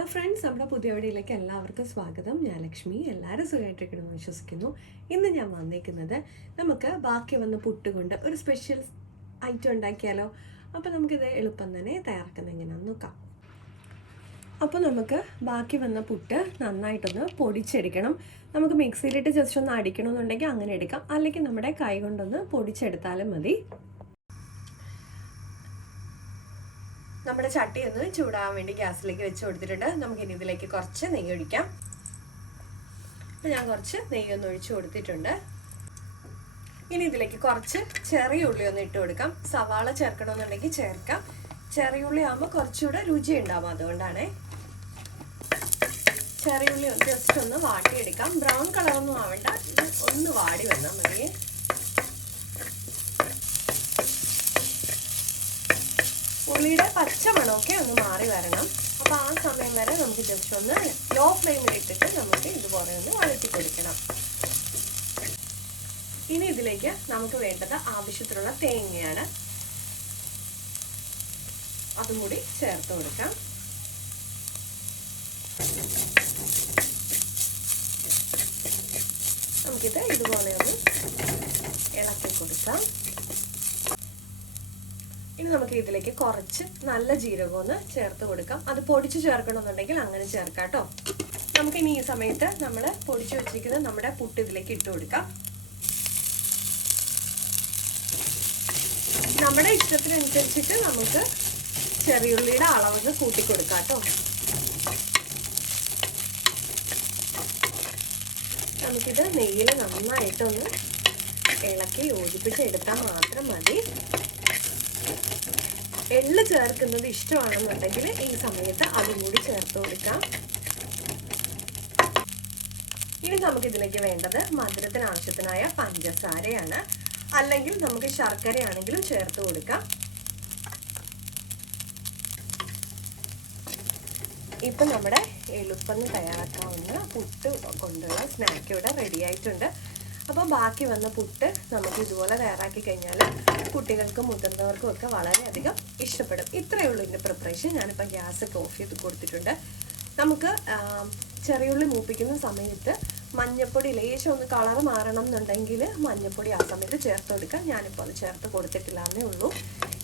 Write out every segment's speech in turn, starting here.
Friends നമ്മുടെ പുതിയ വീഡിയോയിലേക്ക് എല്ലാവർക്കും സ്വാഗതം. ഞാൻ ലക്ഷ്മി. എല്ലാവരും സുഖമായിട്ടിരിക്കണമെന്ന് വിശ്വസിക്കുന്നു. ഇന്ന് ഞാൻ വന്നേക്കുന്നത് നമുക്ക് ബാക്കി വന്ന പുട്ടുകൊണ്ട് ഒരു സ്പെഷ്യൽ ഐറ്റം ഉണ്ടാക്കിയാലോ? അപ്പോൾ നമുക്കിത് എളുപ്പം തന്നെ തയ്യാറാക്കുന്ന എങ്ങനെയാണെന്ന് നോക്കാം. അപ്പോൾ നമുക്ക് ബാക്കി വന്ന പുട്ട് നന്നായിട്ടൊന്ന് പൊടിച്ചെടുക്കണം. നമുക്ക് മിക്സിയിലിട്ട് ജസ്റ്റ് ഒന്ന് അടിക്കണമെന്നുണ്ടെങ്കിൽ അങ്ങനെ എടുക്കാം. അല്ലെങ്കിൽ നമ്മുടെ കൈ കൊണ്ടൊന്ന് പൊടിച്ചെടുത്താലും മതി. നമ്മുടെ ചട്ടി ഒന്ന് ചൂടാകാൻ വേണ്ടി ഗ്യാസിലേക്ക് വെച്ച് കൊടുത്തിട്ടുണ്ട്. നമുക്ക് ഇനി ഇതിലേക്ക് കുറച്ച് നെയ്യ് ഒഴിക്കാം. അപ്പം ഞാൻ കുറച്ച് നെയ്യ് ഒന്ന് ഒഴിച്ചു കൊടുത്തിട്ടുണ്ട്. ഇനി ഇതിലേക്ക് കുറച്ച് ചെറിയ ഉള്ളി ഒന്ന് ഇട്ട് കൊടുക്കാം. സവാള ചേർക്കണമെന്നുണ്ടെങ്കിൽ ചേർക്കാം. ചെറിയ ഉള്ളി ആകുമ്പോൾ കുറച്ചുകൂടെ രുചി ഉണ്ടാവും അതുകൊണ്ടാണേ. ചെറിയ ഉള്ളി ജസ്റ്റ് ഒന്ന് വാട്ടിയെടുക്കാം. ബ്രൗൺ കളറൊന്നും ആവണ്ട ഇത് ഒന്ന് വാടി വന്നാൽ മതി ഉള്ളിയുടെ പച്ച മണമൊക്കെ ഒന്ന് മാറി വരണം. അപ്പോൾ ആ സമയം വരെ നമുക്ക് ജസ്റ്റ് ഒന്ന് ലോ ഫ്ലെയിമിൽ ഇട്ടിട്ട് നമുക്ക് ഇതുപോലെ ഒന്ന് വഴറ്റി കൊടുക്കണം ഇനി ഇതിലേക്ക് നമുക്ക് വേണ്ടത് ആവശ്യത്തിനുള്ള തേങ്ങയാണ് അതും കൂടി ചേർത്ത് കൊടുക്കാം. നമുക്കിത് ഇതുപോലെ ഒന്ന് ഇളക്കി കൊടുക്കാം. ഇനി നമുക്ക് ഇതിലേക്ക് കുറച്ച് നല്ല ജീരകം ഒന്ന് ചേർത്ത് കൊടുക്കാം. അത് പൊടിച്ച് ചേർക്കണമെന്നുണ്ടെങ്കിൽ അങ്ങനെ ചേർക്കാം കേട്ടോ നമുക്ക് ഇനി ഈ സമയത്ത് നമ്മൾ പൊടിച്ച് വെച്ചിരിക്കുന്ന നമ്മുടെ പുട്ട് ഇതിലേക്ക് ഇട്ട് കൊടുക്കാം. നമ്മുടെ ഇഷ്ടത്തിനനുസരിച്ചിട്ട് നമുക്ക് ചെറിയുള്ളിയുടെ അളവ് കൂട്ടിക്കൊടുക്കാം കേട്ടോ നമുക്കിത് നെയ്യിൽ നന്നായിട്ടൊന്ന് ഇളക്കി യോജിപ്പിച്ച് എടുത്താൽ മാത്രം മതി. എള്ള് ചേർക്കുന്നത് ഇഷ്ടമാണെന്നുണ്ടെങ്കിൽ ഈ സമയത്ത് അതും കൂടി ചേർത്ത് കൊടുക്കാം. ഇനി നമുക്ക് ഇതിലേക്ക് വേണ്ടത് മധുരത്തിന് ആവശ്യത്തിനായ പഞ്ചസാരയാണ്. അല്ലെങ്കിൽ നമുക്ക് ശർക്കരയാണെങ്കിലും ചേർത്ത് കൊടുക്കാം. ഇപ്പം നമ്മുടെ എളുപ്പം തയ്യാറാക്കാവുന്ന പുട്ട് കൊണ്ടുള്ള സ്നാക്ക് ഇവിടെ റെഡി ആയിട്ടുണ്ട്. അപ്പോൾ ബാക്കി വന്ന പുട്ട് നമുക്ക് ഇതുപോലെ തയ്യാറാക്കി കഴിഞ്ഞാൽ കുട്ടികൾക്കും മുതിർന്നവർക്കും ഒക്കെ വളരെയധികം ഇഷ്ടപ്പെടും. ഇത്രയേ ഉള്ളൂ ഇതിന്റെ പ്രിപ്പറേഷൻ ഞാനിപ്പോൾ ഗ്യാസ് ഓഫ് ചെയ്ത് കൊടുത്തിട്ടുണ്ട്. നമുക്ക് ചെറിയുള്ളി മൂപ്പിക്കുന്ന സമയത്ത് മഞ്ഞപ്പൊടി ലേശം ഒന്ന് കളർ മാറണം എന്നുണ്ടെങ്കിൽ മഞ്ഞപ്പൊടി ആ സമയത്ത് ചേർത്ത് കൊടുക്കാം. ഞാനിപ്പോൾ അത് ചേർത്ത് കൊടുത്തിട്ടില്ല എന്നേ ഉള്ളൂ.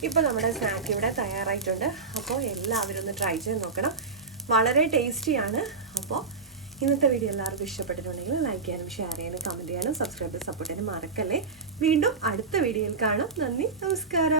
ഇപ്പോൾ നമ്മുടെ സ്നാക്ക് ഇവിടെ തയ്യാറായിട്ടുണ്ട്. അപ്പോൾ എല്ലാവരും ഒന്ന് ട്രൈ ചെയ്ത് നോക്കണം. വളരെ ടേസ്റ്റിയാണ് അപ്പോൾ ഇന്നത്തെ വീഡിയോ എല്ലാവർക്കും ഇഷ്ടപ്പെട്ടിട്ടുണ്ടെങ്കിൽ ലൈക്ക് ചെയ്യാനും ഷെയർ ചെയ്യാനും കമന്റ് ചെയ്യാനും സബ്സ്ക്രൈബ് സപ്പോർട്ട് ചെയ്യാനും മറക്കല്ലേ. വീണ്ടും അടുത്ത വീഡിയോയിൽ കാണാം. നന്ദി നമസ്കാരം.